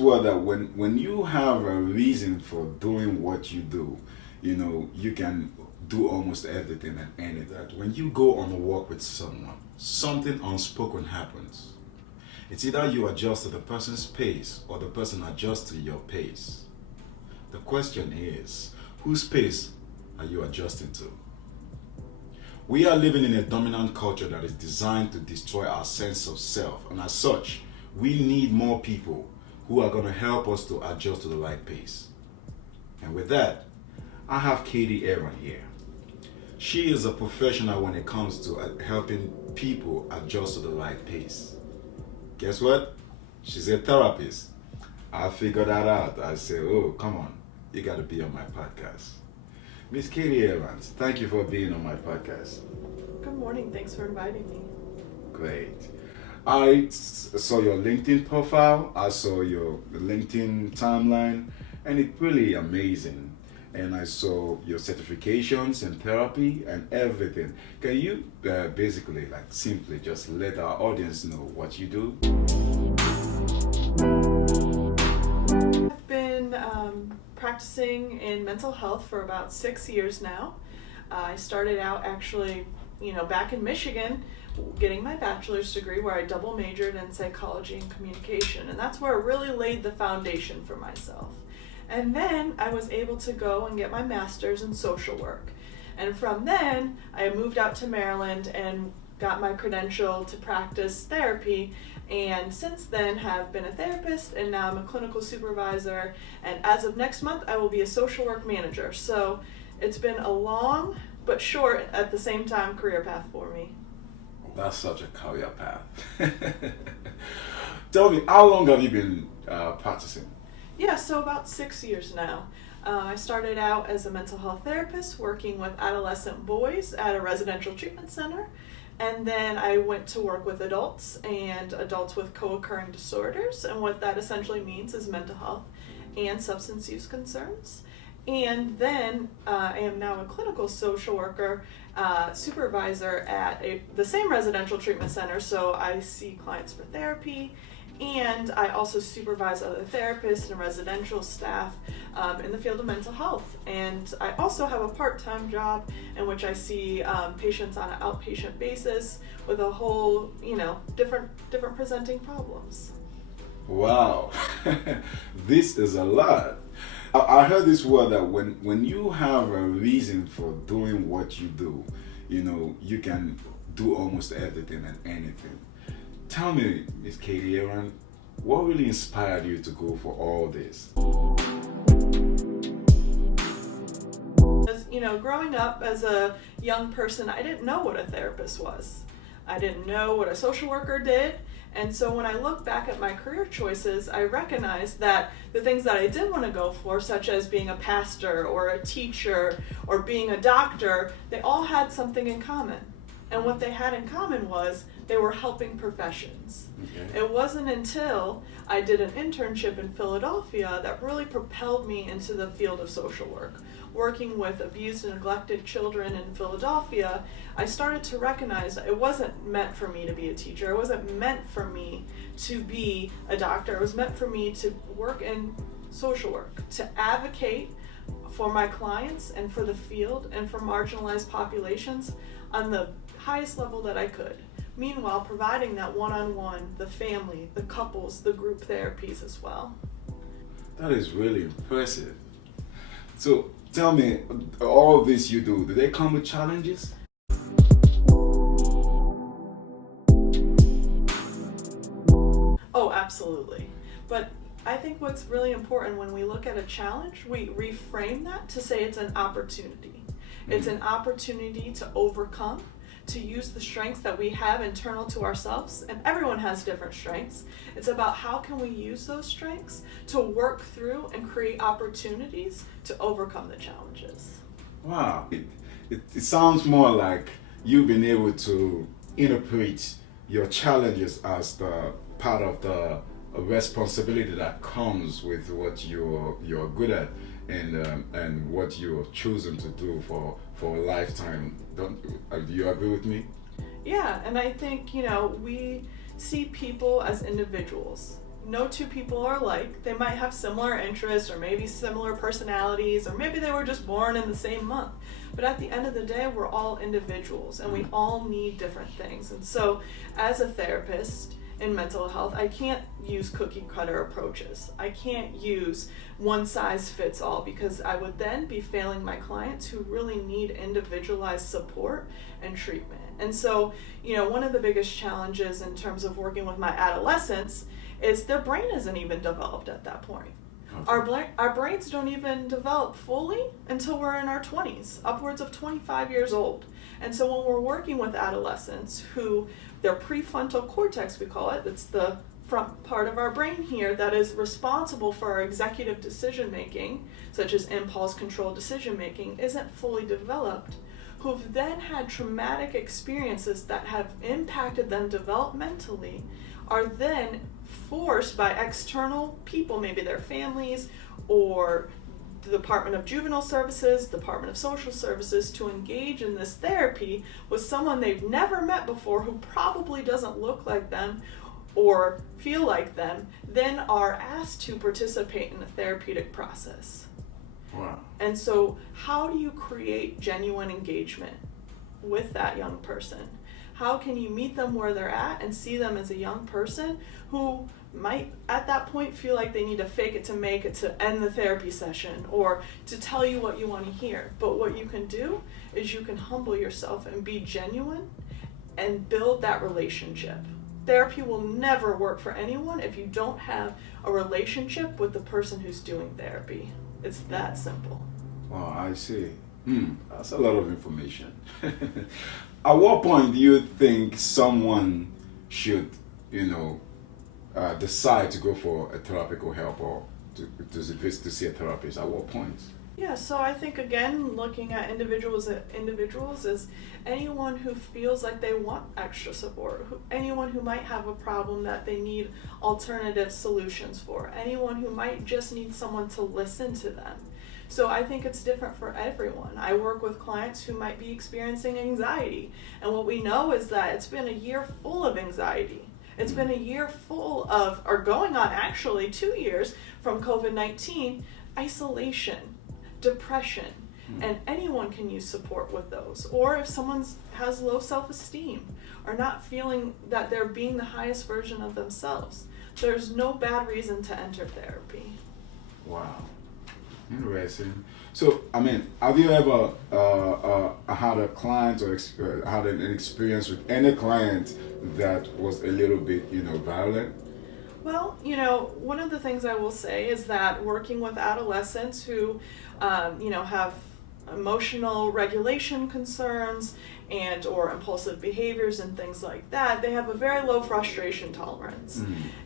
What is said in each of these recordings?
word that when you have a reason for doing what you do, you can do almost everything and anything. When you go on a walk with someone, something unspoken happens. It's either you adjust to the person's pace or the person adjusts to your pace. The question is, whose pace are you adjusting to? We are living in a dominant culture that is designed to destroy our sense of self, and as such, we need more people who are going to help us to adjust to the right pace. And with that, I have Katie Aaron here. She is a professional when it comes to helping people adjust to the right pace. Guess what? She's a therapist. I figured that out. I said, oh, come on, you got to be on my podcast. Miss Katie Evans, thank you for being on my podcast. Good morning. Thanks for inviting me. Great. I saw your LinkedIn profile. I saw your LinkedIn timeline, and it's really amazing. And I saw your certifications in therapy and everything. Can you basically, simply just let our audience know what you do? I've been practicing in mental health for about 6 years now. I started out actually, back in Michigan, getting my bachelor's degree where I double majored in psychology and communication. And that's where I really laid the foundation for myself. And then I was able to go and get my master's in social work. And from then, I moved out to Maryland and got my credential to practice therapy. And since then have been a therapist, and now I'm a clinical supervisor. And as of next month, I will be a social work manager. So it's been a long but short at the same time career path for me. That's such a career path. Tell me, how long have you been practicing? Yeah, so about 6 years now. I started out as a mental health therapist working with adolescent boys at a residential treatment center. And then I went to work with adults and adults with co-occurring disorders. And what that essentially means is mental health and substance use concerns. And then I am now a clinical social worker, supervisor at the same residential treatment center. So I see clients for therapy. And I also supervise other therapists and residential staff in the field of mental health. And I also have a part-time job in which I see patients on an outpatient basis with a whole, different presenting problems. Wow, this is a lot. I heard this word that when you have a reason for doing what you do, you can do almost everything and anything. Tell me, Miss Katie Aaron, what really inspired you to go for all this? Growing up as a young person, I didn't know what a therapist was. I didn't know what a social worker did. And so when I look back at my career choices, I recognized that the things that I did want to go for, such as being a pastor or a teacher or being a doctor, they all had something in common. And what they had in common was they were helping professions. Okay. It wasn't until I did an internship in Philadelphia that really propelled me into the field of social work. Working with abused and neglected children in Philadelphia, I started to recognize that it wasn't meant for me to be a teacher. It wasn't meant for me to be a doctor. It was meant for me to work in social work, to advocate for my clients and for the field and for marginalized populations on the highest level that I could. Meanwhile, providing that one-on-one, the family, the couples, the group therapies as well. That is really impressive. So tell me, all this you do they come with challenges? Oh, absolutely. But I think what's really important when we look at a challenge, we reframe that to say it's an opportunity. It's an opportunity to overcome, to use the strengths that we have internal to ourselves, and everyone has different strengths. It's about how can we use those strengths to work through and create opportunities to overcome the challenges. Wow, it sounds more like you've been able to interpret your challenges as the part of the responsibility that comes with what you're good at and what you've chosen to do for a lifetime. Do you agree with me? Yeah, and I think we see people as individuals, no two people are alike. They might have similar interests or maybe similar personalities, or maybe they were just born in the same month. But at the end of the day, we're all individuals and we all need different things. And so as a therapist in mental health, I can't use cookie cutter approaches. I can't use one size fits all, because I would then be failing my clients who really need individualized support and treatment. And so, one of the biggest challenges in terms of working with my adolescents is their brain isn't even developed at that point. Okay. Our brains don't even develop fully until we're in our 20s, upwards of 25 years old. And so when we're working with adolescents who, their prefrontal cortex, we call it, it's the front part of our brain here that is responsible for our executive decision making, such as impulse control decision making, isn't fully developed, who've then had traumatic experiences that have impacted them developmentally, are then forced by external people, maybe their families or the Department of Juvenile Services, Department of Social Services, to engage in this therapy with someone they've never met before who probably doesn't look like them or feel like them, then are asked to participate in a therapeutic process. Wow. And so how do you create genuine engagement with that young person? How can you meet them where they're at and see them as a young person who might at that point feel like they need to fake it to make it to end the therapy session or to tell you what you want to hear? But what you can do is you can humble yourself and be genuine and build that relationship. Therapy will never work for anyone if you don't have a relationship with the person who's doing therapy. It's that simple. Oh, I see. That's a lot of information. At what point do you think someone should, decide to go for a therapical help or to see a therapist? At what point? Yeah, so I think, again, looking at individuals is anyone who feels like they want extra support, anyone who might have a problem that they need alternative solutions for, anyone who might just need someone to listen to them. So I think it's different for everyone. I work with clients who might be experiencing anxiety, and what we know is that it's been a year full of anxiety. It's been a year full of, or going on actually 2 years from COVID-19, isolation, depression, and anyone can use support with those. Or if someone has low self-esteem or not feeling that they're being the highest version of themselves, there's no bad reason to enter therapy. Wow. Interesting. So, have you ever had a client or had an experience with any client that was a little bit, violent? Well, one of the things I will say is that working with adolescents who, have emotional regulation concerns and or impulsive behaviors and things like that, they have a very low frustration tolerance.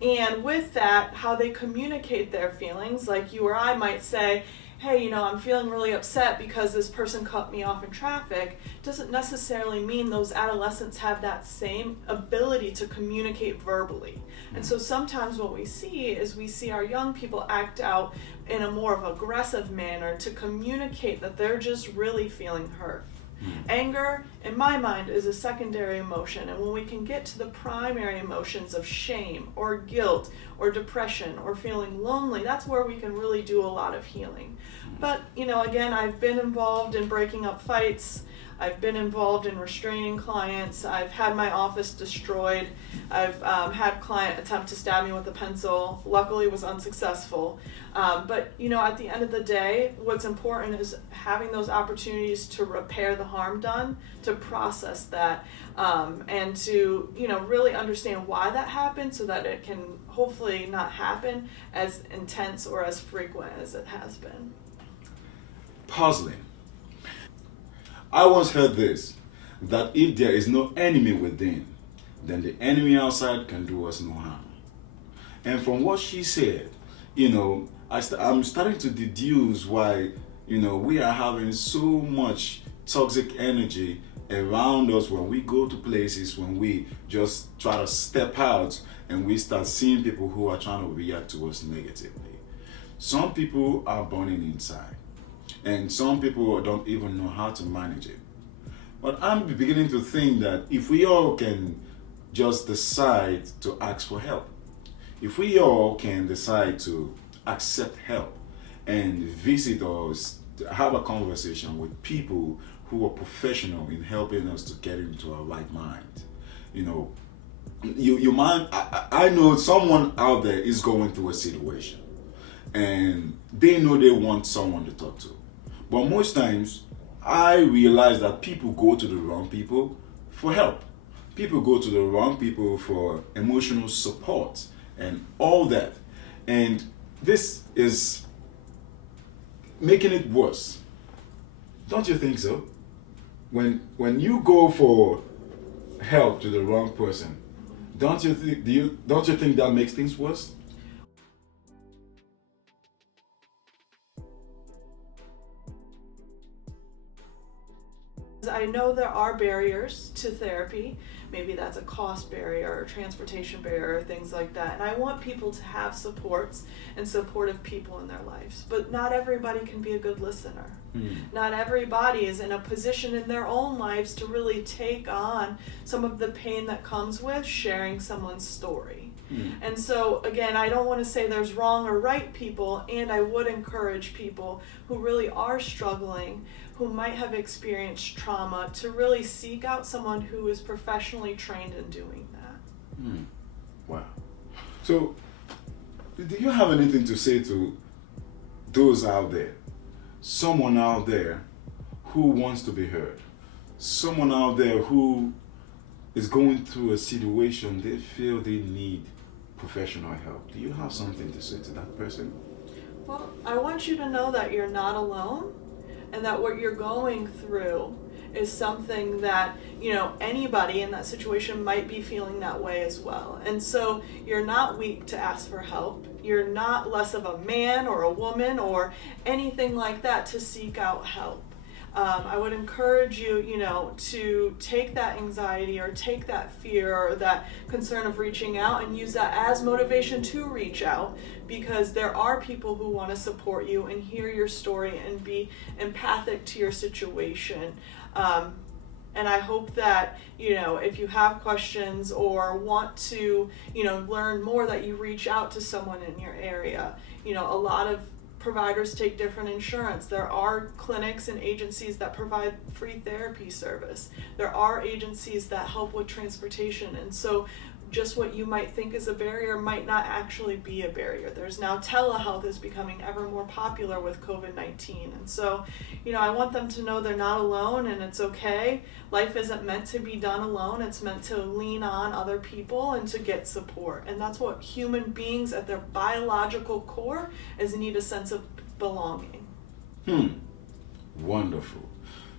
And with that, how they communicate their feelings, like you or I might say, hey, I'm feeling really upset because this person cut me off in traffic, doesn't necessarily mean those adolescents have that same ability to communicate verbally. And so sometimes what we see our young people act out in a more of aggressive manner to communicate that they're just really feeling hurt. Anger, in my mind, is a secondary emotion, and when we can get to the primary emotions of shame or guilt or depression or feeling lonely, that's where we can really do a lot of healing. But, again, I've been involved in breaking up fights. I've been involved in restraining clients. I've had my office destroyed. I've had client attempt to stab me with a pencil. Luckily, was unsuccessful. But, at the end of the day, what's important is having those opportunities to repair the harm done, to process that, and to, really understand why that happened so that it can hopefully not happen as intense or as frequent as it has been. Puzzling. I once heard this, that if there is no enemy within, then the enemy outside can do us no harm. And from what she said, I'm starting to deduce why, we are having so much toxic energy around us when we go to places, when we just try to step out and we start seeing people who are trying to react to us negatively. Some people are burning inside, and some people don't even know how to manage it. But I'm beginning to think that if we all can just decide to ask for help, if we all can decide to accept help and visit or have a conversation with people who are professional in helping us to get into our right mind, you know, you mind. I know someone out there is going through a situation, and they know they want someone to talk to, but most times I realize that people go to the wrong people for help. People go to the wrong people for emotional support and all that. And this is making it worse. Don't you think so? When you go for help to the wrong person, don't you think that makes things worse? I know there are barriers to therapy. Maybe that's a cost barrier or transportation barrier or things like that. And I want people to have supports and supportive people in their lives. But not everybody can be a good listener. Not everybody is in a position in their own lives to really take on some of the pain that comes with sharing someone's story. And so, again, I don't want to say there's wrong or right people, and I would encourage people who really are struggling, who might have experienced trauma, to really seek out someone who is professionally trained in doing that. Wow. So, do you have anything to say to those out there? Someone out there who wants to be heard. Someone out there who is going through a situation they feel they need professional help. Do you have something to say to that person? Well, I want you to know that you're not alone, and that what you're going through is something that, you know, anybody in that situation might be feeling that way as well. And so you're not weak to ask for help. You're not less of a man or a woman or anything like that to seek out help. I would encourage you, you know, to take that anxiety or take that fear or that concern of reaching out and use that as motivation to reach out, because there are people who want to support you and hear your story and be empathic to your situation. And I hope that, you know, if you have questions or want to, you know, learn more, that you reach out to someone in your area. You know, a lot of providers take different insurance. There are clinics and agencies that provide free therapy service. There are agencies that help with transportation. And so just what you might think is a barrier might not actually be a barrier. There's now telehealth is becoming ever more popular with COVID-19. And so, you know, I want them to know they're not alone and it's okay. Life isn't meant to be done alone. It's meant to lean on other people and to get support. And that's what human beings at their biological core is, need a sense of belonging. Wonderful.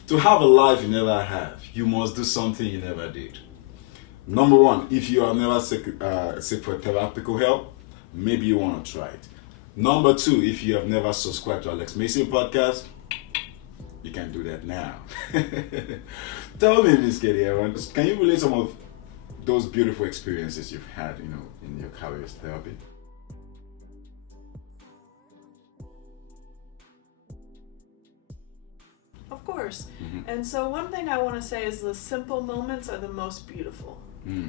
To have a life you never have, you must do something you never did. Number one, if you have never seek for therapeutical help, maybe you want to try it. Number two, if you have never subscribed to Alex Mason podcast, you can do that now. Tell me, Miss Katie Evans, can you relate some of those beautiful experiences you've had, you know, in your career as therapy? Of course. And so one thing I want to say is the simple moments are the most beautiful.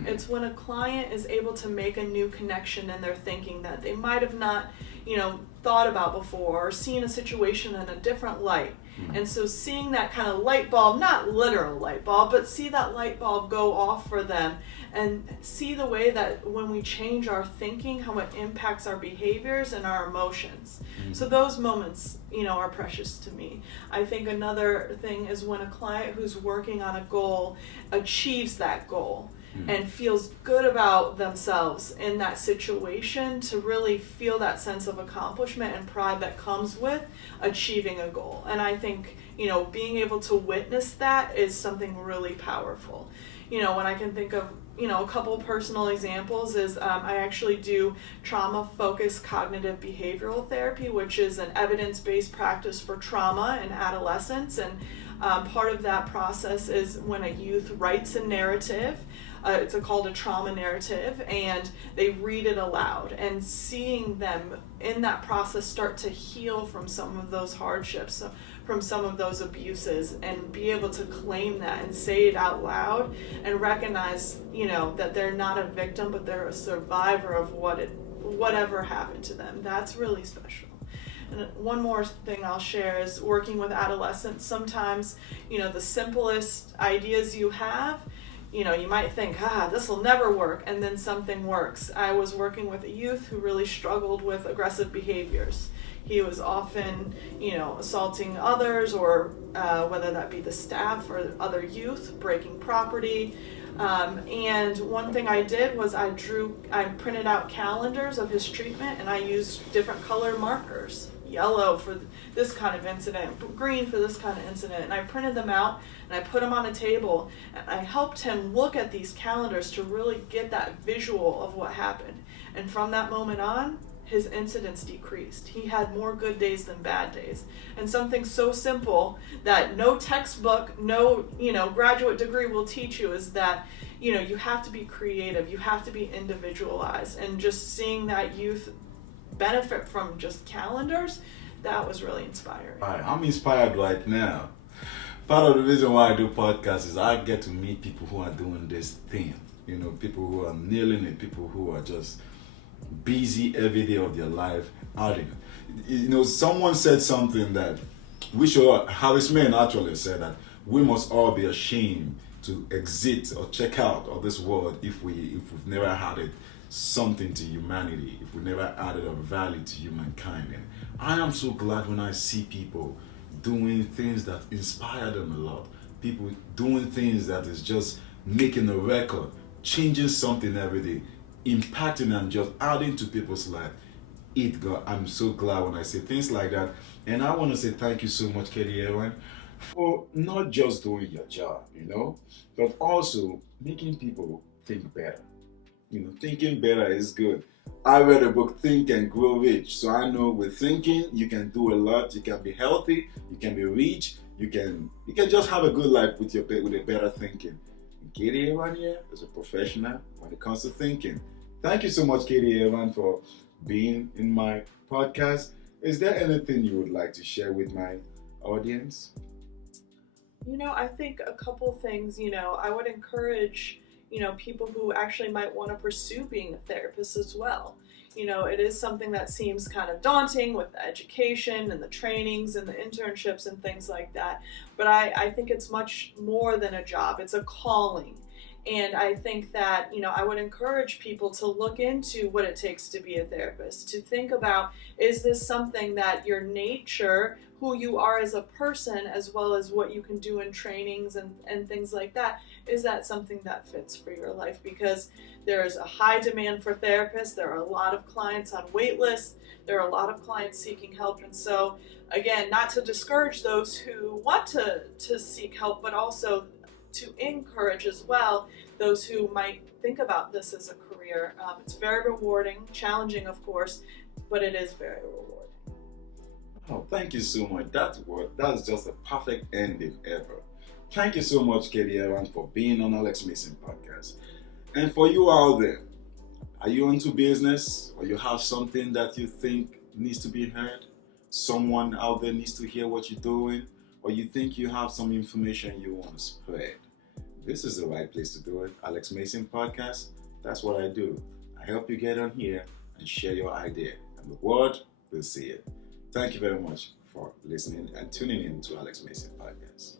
It's when a client is able to make a new connection in their thinking that they might have not, you know, thought about before, or seen a situation in a different light. And so seeing that kind of light bulb, not literal light bulb, but see that light bulb go off for them, and see the way that when we change our thinking, how it impacts our behaviors and our emotions. So those moments, you know, are precious to me. I think another thing is when a client who's working on a goal achieves that goal and feels good about themselves in that situation, to really feel that sense of accomplishment and pride that comes with achieving a goal. And I think, you know, being able to witness that is something really powerful. You know, when I can think of, you know, a couple personal examples is I actually do trauma-focused cognitive behavioral therapy, which is an evidence-based practice for trauma in adolescents. And part of that process is when a youth writes a narrative. It's called a trauma narrative, and they read it aloud, and seeing them in that process start to heal from some of those hardships, from some of those abuses, and be able to claim that and say it out loud and recognize, you know, that they're not a victim, but they're a survivor of what whatever happened to them. That's really special. And one more thing I'll share is working with adolescents. Sometimes, the simplest ideas you have, you might think, this will never work, and then something works. I was working with a youth who really struggled with aggressive behaviors. He was often, assaulting others, or whether that be the staff or other youth, breaking property. And one thing I did was I printed out calendars of his treatment, and I used different color markers. Yellow for this kind of incident, green for this kind of incident, and I printed them out and I put them on a table, and I helped him look at these calendars to really get that visual of what happened. And from that moment on, his incidents decreased. He had more good days than bad days. And something so simple that no textbook, no graduate degree will teach you is that you have to be creative, you have to be individualized, and just seeing that youth benefit from just calendars, that was really inspiring. I'm inspired right now. Part of the reason why I do podcasts is I get to meet people who are doing this thing. People who are nailing it, people who are just busy every day of their life out in it. Someone said something that Harris Mann actually said that we must all be ashamed to exit or check out of this world if we've never had it something to humanity, if we never added a value to humankind. And I am so glad when I see people doing things that inspire them a lot, people doing things that is just making a record, changing something every day, impacting and just adding to people's life. I'm so glad when I see things like that. And I want to say thank you so much, Katie Ewan, for not just doing your job, but also making people think better. Thinking better is good. I read a book, Think and Grow Rich. So I know with thinking, you can do a lot. You can be healthy. You can be rich. You can just have a good life with a better thinking. Katie Ewan here is a professional when it comes to thinking. Thank you so much, Katie Ewan, for being in my podcast. Is there anything you would like to share with my audience? I think a couple things. I would encourage people who actually might want to pursue being a therapist as well. It is something that seems kind of daunting with the education and the trainings and the internships and things like that. But I think it's much more than a job. It's a calling. And I think that, I would encourage people to look into what it takes to be a therapist, to think about, is this something that your nature, who you are as a person, as well as what you can do in trainings and things like that, is that something that fits for your life? Because there is a high demand for therapists. There are a lot of clients on wait lists. There are a lot of clients seeking help. And so, again, not to discourage those who want to seek help, but also to encourage as well those who might think about this as a career. It's very rewarding, challenging, of course, but it is very rewarding. Oh, thank you so much. That's just a perfect ending ever. Thank you so much, Katie Ewan, for being on Alex Mason Podcast. And for you out there, are you into business, or you have something that you think needs to be heard? Someone out there needs to hear what you're doing, or you think you have some information you want to spread? This is the right place to do it. Alex Mason Podcast, that's what I do. I help you get on here and share your idea, and the world will see it. Thank you very much for listening and tuning in to Alex Mason Podcast.